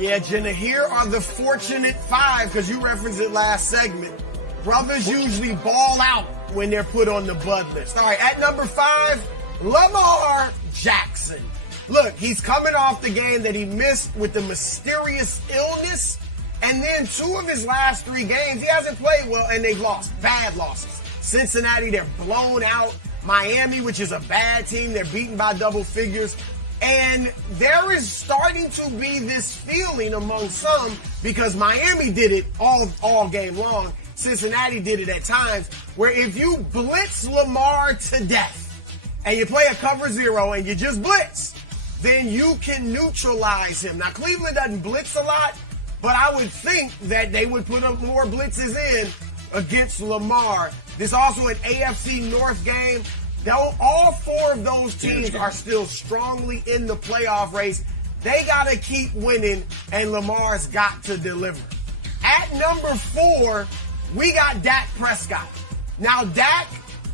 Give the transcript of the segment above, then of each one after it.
Yeah, Jenna, here are the fortunate five, because you referenced it last segment. Brothers usually ball out when they're put on the bud list. All right, at number 5, Lamar Jackson. Look, he's coming off the game that he missed with the mysterious illness, and then 2 of his last 3 games, he hasn't played well, and they've lost. Bad losses. Cincinnati, they're blown out. Miami, which is a bad team, they're beaten by double figures. And there is starting to be this feeling among some, because Miami did it all game long. Cincinnati did it at times, where if you blitz Lamar to death and you play a cover 0 and you just blitz, then you can neutralize him. Now, Cleveland doesn't blitz a lot, but I would think that they would put up more blitzes in against Lamar. There's also an AFC North game. Though all 4 of those teams are still strongly in the playoff race, they got to keep winning, and Lamar's got to deliver. At number 4, we got Dak Prescott. Now, Dak,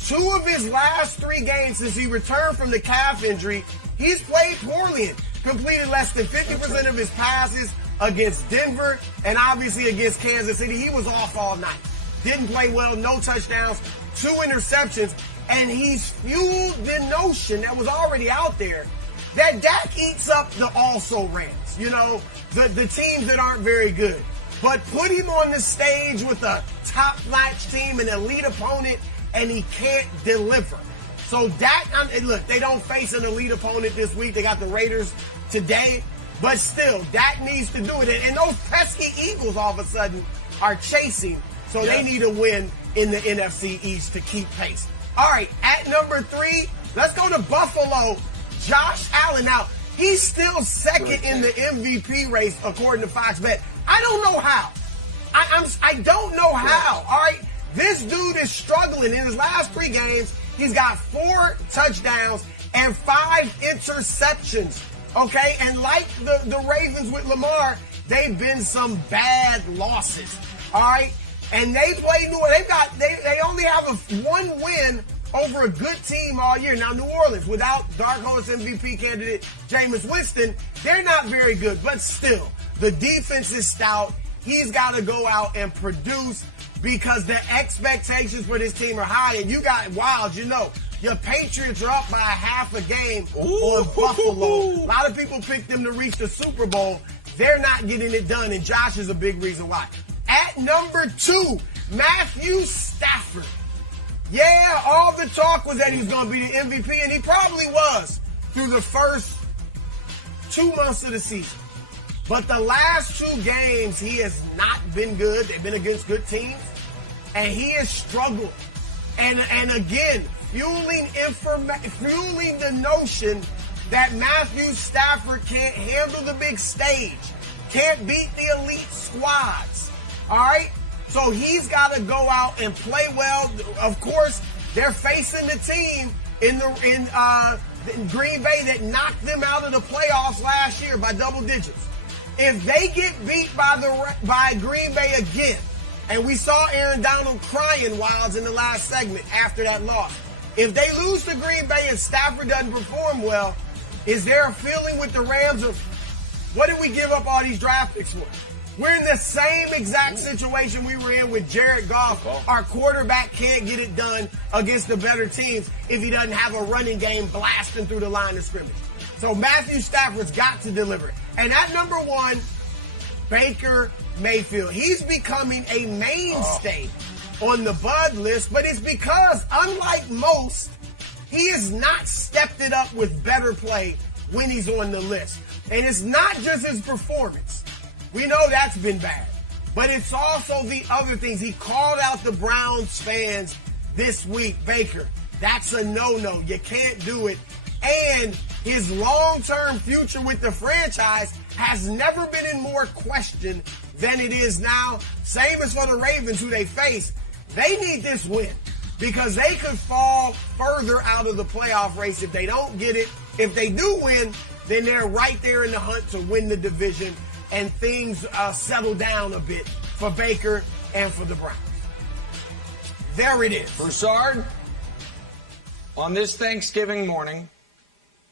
2 of his last 3 games since he returned from the calf injury, he's played poorly in. Completed less than 50% of his passes against Denver and obviously against Kansas City. He was off all night. Didn't play well, no touchdowns, 2 interceptions. And he's fueled the notion that was already out there that Dak eats up the also-rans, the teams that aren't very good. But put him on the stage with a top-notch team, an elite opponent, and he can't deliver. So Dak, look, they don't face an elite opponent this week. They got the Raiders today. But still, Dak needs to do it. And those pesky Eagles all of a sudden are chasing. So they need a win in the NFC East to keep pace. All right, at number 3, let's go to Buffalo. Josh Allen. Now, he's still second in the MVP race, according to Fox Bet. I don't know how. I don't know how. All right, this dude is struggling. In his last 3 games, he's got 4 touchdowns and 5 interceptions. Okay, and like the Ravens with Lamar, they've been some bad losses. All right. And they play New Orleans. They only have 1 win over a good team all year. Now, New Orleans, without dark horse MVP candidate Jameis Winston, they're not very good. But still, the defense is stout. He's got to go out and produce because the expectations for this team are high. And you got Wild, your Patriots are up by half a game on Buffalo. A lot of people picked them to reach the Super Bowl. They're not getting it done, and Josh is a big reason why. At number 2, Matthew Stafford. Yeah, all the talk was that he was going to be the MVP, and he probably was through the first 2 months of the season. But the last 2 games, he has not been good. They've been against good teams, and he has struggled. And again, fueling the notion that Matthew Stafford can't handle the big stage, can't beat the elite squads. All right? So he's got to go out and play well. Of course, they're facing the team in Green Bay that knocked them out of the playoffs last year by double digits. If they get beat by Green Bay again, and we saw Aaron Donald crying Wilds in the last segment after that loss. If they lose to Green Bay and Stafford doesn't perform well, is there a feeling with the Rams of, what did we give up all these draft picks for? We're in the same exact situation we were in with Jared Goff. Our quarterback can't get it done against the better teams if he doesn't have a running game blasting through the line of scrimmage. So Matthew Stafford's got to deliver. And at number 1, Baker Mayfield. He's becoming a mainstay on the Bud list, but it's because, unlike most, he has not stepped it up with better play when he's on the list. And it's not just his performance. We know that's been bad. But it's also the other things. He called out the Browns fans this week. Baker, that's a no-no. You can't do it. And his long-term future with the franchise has never been in more question than it is now. Same as for the Ravens, who they face. They need this win because they could fall further out of the playoff race if they don't get it. If they do win, then they're right there in the hunt to win the division, and things settle down a bit for Baker and for the Browns. There it is. Broussard, on this Thanksgiving morning,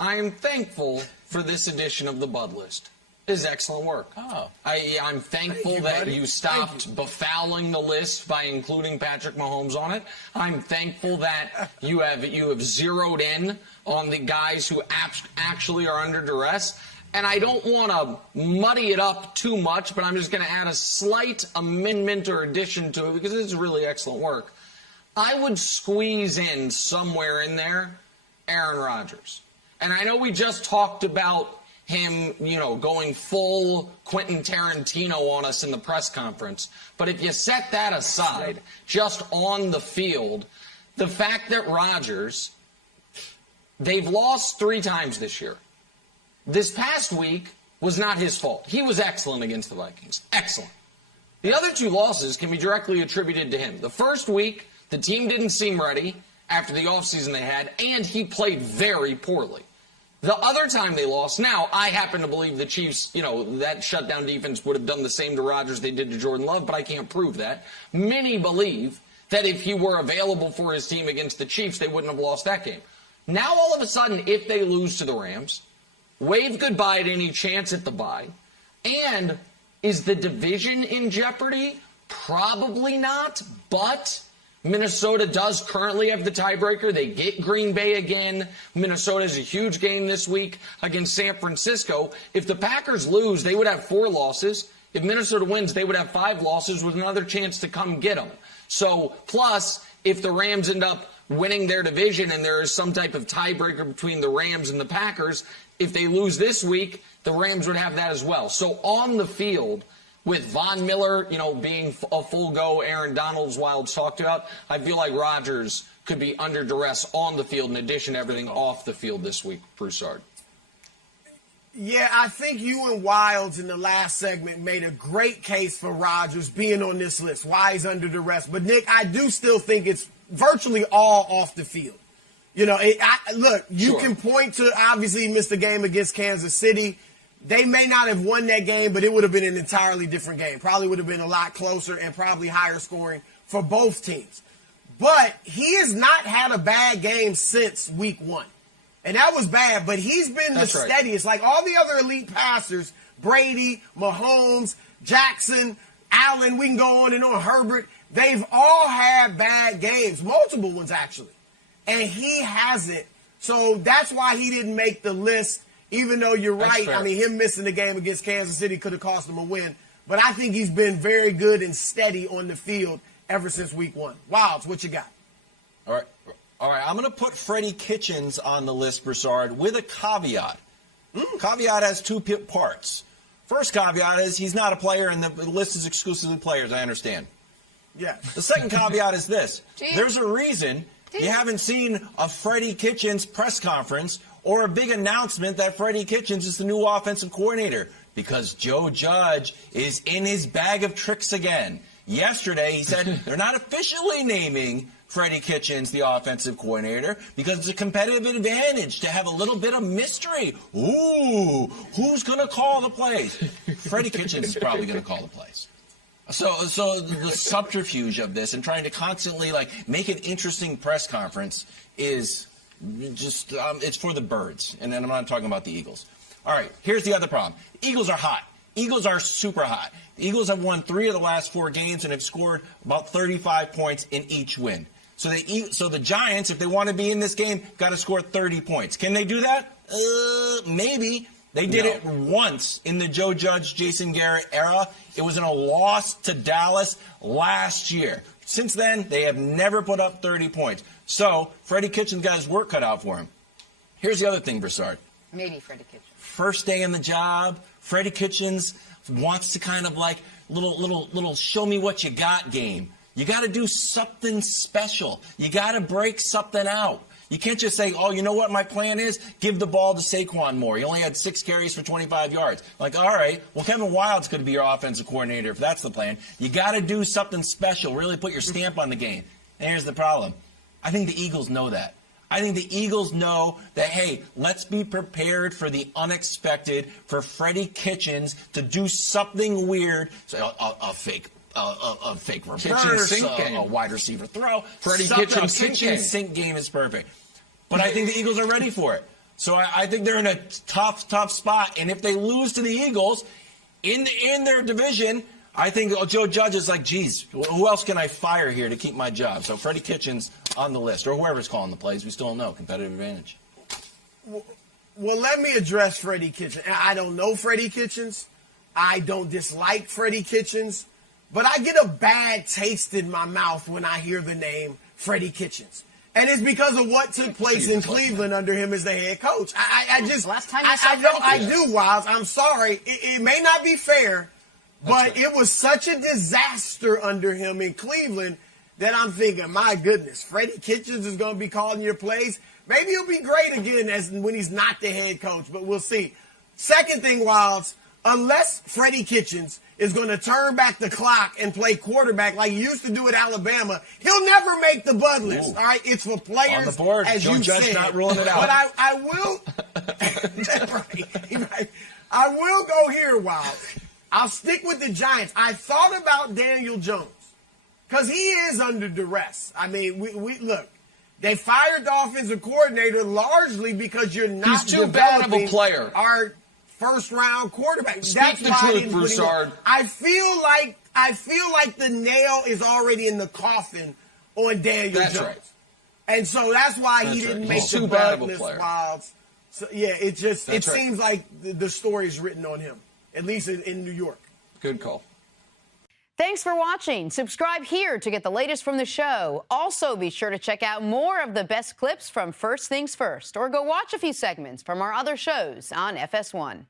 I am thankful for this edition of the Bud List. is excellent work. Oh. I'm thankful that you stopped befouling the list by including Patrick Mahomes on it. I'm thankful that you have zeroed in on the guys who actually are under duress. And I don't want to muddy it up too much, but I'm just going to add a slight amendment or addition to it because it's really excellent work. I would squeeze in somewhere in there Aaron Rodgers. And I know we just talked about him, going full Quentin Tarantino on us in the press conference. But if you set that aside, just on the field, the fact that Rodgers, they've lost 3 times this year. This past week was not his fault. He was excellent against the Vikings. Excellent. The other 2 losses can be directly attributed to him. The first week, the team didn't seem ready after the offseason they had, and he played very poorly. The other time they lost, now, I happen to believe the Chiefs, that shutdown defense would have done the same to Rodgers they did to Jordan Love, but I can't prove that. Many believe that if he were available for his team against the Chiefs, they wouldn't have lost that game. Now, all of a sudden, if they lose to the Rams, wave goodbye to any chance at the bye, and is the division in jeopardy? Probably not, but Minnesota does currently have the tiebreaker. They get Green Bay again. Minnesota has a huge game this week against San Francisco. If the Packers lose, they would have 4 losses. If Minnesota wins, they would have 5 losses with another chance to come get them. So, plus, if the Rams end up winning their division and there is some type of tiebreaker between the Rams and the Packers, if they lose this week, the Rams would have that as well. So, on the field, with Von Miller, being a full go, Aaron Donald's Wilds talked about, I feel like Rodgers could be under duress on the field in addition to everything off the field this week, Broussard. Yeah, I think you and Wilds in the last segment made a great case for Rodgers being on this list, why he's under duress. But, Nick, I do still think it's virtually all off the field. Look, you can point to, obviously, he missed the game against Kansas City. They may not have won that game, but it would have been an entirely different game. Probably would have been a lot closer and probably higher scoring for both teams. But he has not had a bad game since week 1. And that was bad, but he's been the steadiest. Like all the other elite passers, Brady, Mahomes, Jackson, Allen, we can go on and on, Herbert, they've all had bad games, multiple ones actually. And he hasn't. So that's why he didn't make the list. Even though you're right, I mean, him missing the game against Kansas City could have cost him a win. But I think he's been very good and steady on the field ever since week 1. Wilds, what you got? All right. I'm going to put Freddie Kitchens on the list, Broussard, with a caveat. Caveat has 2 parts. First caveat is he's not a player, and the list is exclusively players, I understand. Yeah. The second caveat is this. There's a reason you haven't seen a Freddie Kitchens press conference or a big announcement that Freddie Kitchens is the new offensive coordinator, because Joe Judge is in his bag of tricks again. Yesterday, he said they're not officially naming Freddie Kitchens the offensive coordinator because it's a competitive advantage to have a little bit of mystery. Ooh, who's going to call the plays? Freddie Kitchens is probably going to call the plays. So the subterfuge of this and trying to constantly make an interesting press conference is just it's for the birds. And then I'm not talking about the Eagles. All right, here's the other problem. Eagles are hot. Eagles are super hot. The Eagles have won 3 of the last 4 games and have scored about 35 points in each win. So the Giants, if they want to be in this game, got to score 30 points. Can they do that? Maybe. They did it once in the Joe Judge, Jason Garrett era. It was in a loss to Dallas last year. Since then, they have never put up 30 points. So Freddie Kitchens got his work cut out for him. Here's the other thing, Broussard. Maybe Freddie Kitchens. First day in the job, Freddie Kitchens wants to kind of little show me what you got game. You got to do something special. You got to break something out. You can't just say, oh, you know what my plan is? Give the ball to Saquon more. He only had 6 carries for 25 yards. All right, well, Kevin Wilde's going to be your offensive coordinator if that's the plan. You got to do something special, really put your stamp on the game. And here's the problem. I think the Eagles know that. I think the Eagles know that, hey, let's be prepared for the unexpected, for Freddie Kitchens to do something weird, so a fake reverse, a wide receiver throw. Freddie Kitchens sink game is perfect. But I think the Eagles are ready for it. So I think they're in a tough spot. And if they lose to the Eagles in their division, I think Joe Judge is like, geez, who else can I fire here to keep my job? So Freddie Kitchens on the list, or whoever's calling the plays. We still don't know. Competitive advantage. Well, let me address Freddie Kitchens. I don't know Freddie Kitchens. I don't dislike Freddie Kitchens. But I get a bad taste in my mouth when I hear the name Freddie Kitchens. And it's because of what took place in Cleveland under him as the head coach. I just, last time I do, Wiles. I'm sorry. It may not be fair, but it was such a disaster under him in Cleveland that I'm thinking, my goodness, Freddie Kitchens is going to be calling your plays. Maybe he'll be great again when he's not the head coach, but we'll see. Second thing, Wiles, unless Freddie Kitchens is going to turn back the clock and play quarterback like he used to do at Alabama, he'll never make the Bud list. All right, it's for players, on the board. as Joe you Judge said. not ruling it out. But I will. That's right. I will go here, Wiles. I'll stick with the Giants. I thought about Daniel Jones because he is under duress. I mean, we look. They fired the offensive coordinator largely because you're not He's too bad of a player. Our first-round quarterback. Speak the truth, Broussard. I feel like the nail is already in the coffin on Daniel Jones. Right. And so that's why he didn't make the Bud list, Wiles. So, yeah, it seems like the story is written on him, at least in New York. Good call. Thanks for watching. Subscribe here to get the latest from the show. Also, be sure to check out more of the best clips from First Things First, or go watch a few segments from our other shows on FS1.